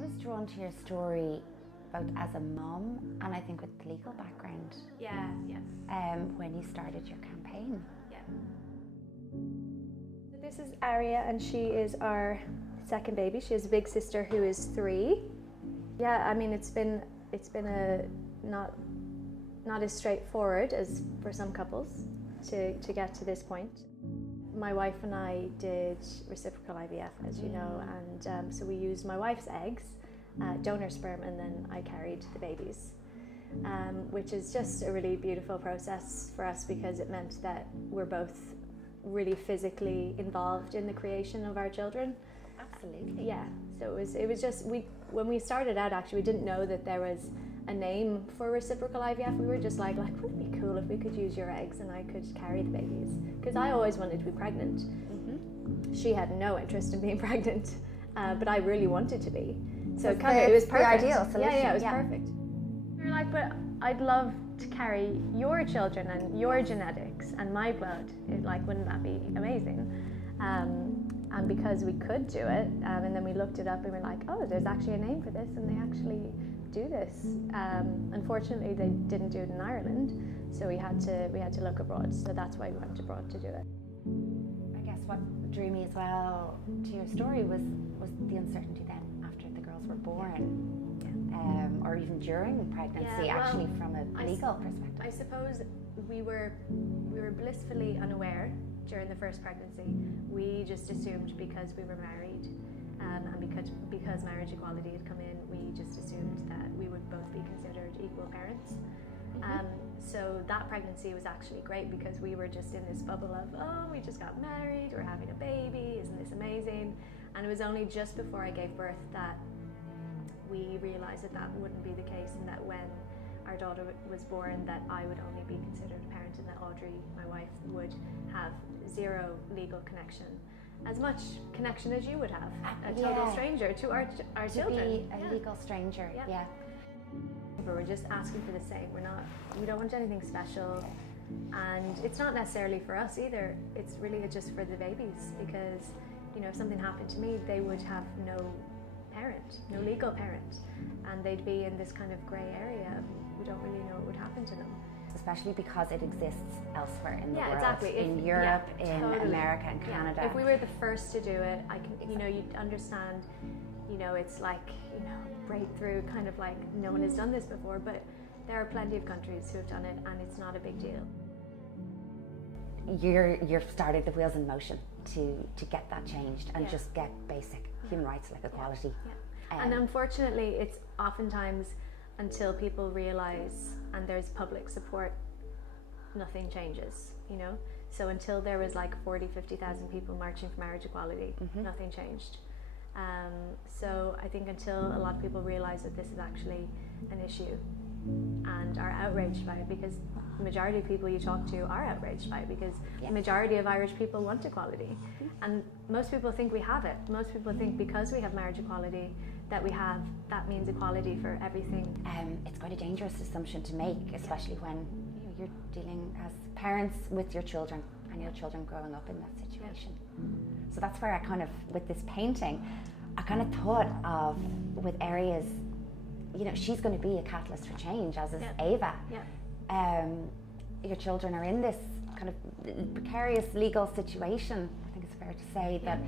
was drawn to your story both as a mum and I think with the legal background. Yeah. When you started your campaign. Yeah. This is Ayra, and she is our second baby. She has a big sister who is 3. Yeah, I mean it's been a not as straightforward as for some couples to get to this point. My wife and I did reciprocal IVF, as you know, and so we used my wife's eggs, donor sperm, and then I carried the babies, which is just a really beautiful process for us because it meant that we're both really physically involved in the creation of our children. Absolutely. Yeah. So it was just when we started out, actually, we didn't know that there was a name for reciprocal IVF. We were just like, wouldn't it be cool if we could use your eggs and I could carry the babies? Because I always wanted to be pregnant. She had no interest in being pregnant, but I really wanted to be. So it was perfect. The ideal solution. Yeah, it was perfect. We were like, but I'd love to carry your children and your genetics and my blood. Wouldn't that be amazing? And because we could do it, and then we looked it up and we were like, oh, there's actually a name for this, and they actually do this. Unfortunately, they didn't do it in Ireland, so we had to look abroad. So that's why we went abroad to do it. I guess what drew me as well to your story was the uncertainty then after the girls were born, or even during pregnancy, actually from a legal perspective. I suppose we were blissfully unaware during the first pregnancy. We just assumed because we were married, and because marriage equality had come in, we just assumed that we would both be considered equal parents. So that pregnancy was actually great because we were just in this bubble of, oh, we just got married, we're having a baby, isn't this amazing? And it was only just before I gave birth that we realized that that wouldn't be the case, and that when our daughter was born, that I would only be considered a parent, and that Audrey, my wife, would have zero legal connection. As much connection as you would have, a total stranger to our children. Be a legal stranger, yeah. We're just asking for the same. We don't want anything special, and it's not necessarily for us either. It's really just for the babies, because if something happened to me, they would have no parent, no legal parent, and they'd be in this kind of grey area. We don't really know what would happen to them. Especially because it exists elsewhere in the world. Exactly. In Europe, in America, and Canada. If we were the first to do it, you'd understand, it's like, breakthrough, kind of like no one has done this before, but there are plenty of countries who have done it, and it's not a big deal. You've started the wheels in motion to get that changed and just get basic human rights like equality. And unfortunately, it's oftentimes until people realize and there's public support, nothing changes, So until there was like 50,000 people marching for marriage equality, nothing changed. So I think until a lot of people realize that this is actually an issue and are outraged by it, because the majority of people you talk to are outraged by it, because the majority of Irish people want equality. And most people think we have it. Most people think because we have marriage equality that that means equality for everything. It's quite a dangerous assumption to make, especially when you're dealing as parents with your children and your children growing up in that situation. So that's where I kind of, with this painting, I kind of thought of with areas, she's going to be a catalyst for change, as is Ava. Your children are in this kind of precarious legal situation, I think it's fair to say that,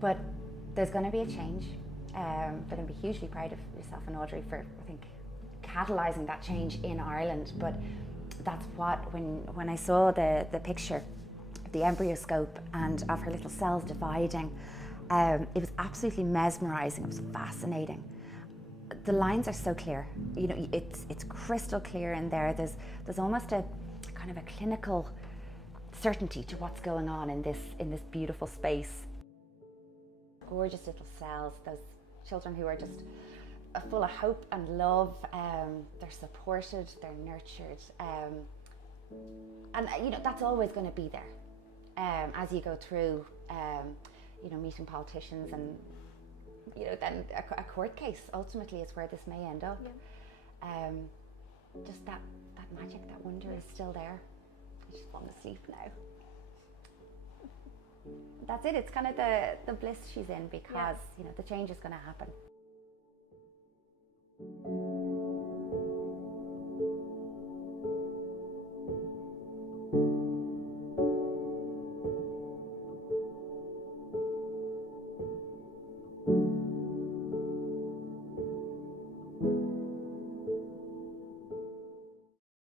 but there's going to be a change. They're going to be hugely proud of yourself and Audrey for, I think, catalysing that change in Ireland. But that's what, when I saw the picture of the embryoscope and of her little cells dividing, it was absolutely mesmerising. It was fascinating. The lines are so clear. It's crystal clear in there. There's almost a kind of a clinical certainty to what's going on in this beautiful space. Gorgeous little cells, those children who are just full of hope and love. They're supported, they're nurtured, and that's always going to be there as you go through meeting politicians, and then a court case ultimately is where this may end up. Just that magic, that wonder is still there. I just want to sleep now. that's it. It's kind of the bliss she's in because you know the change is going to happen.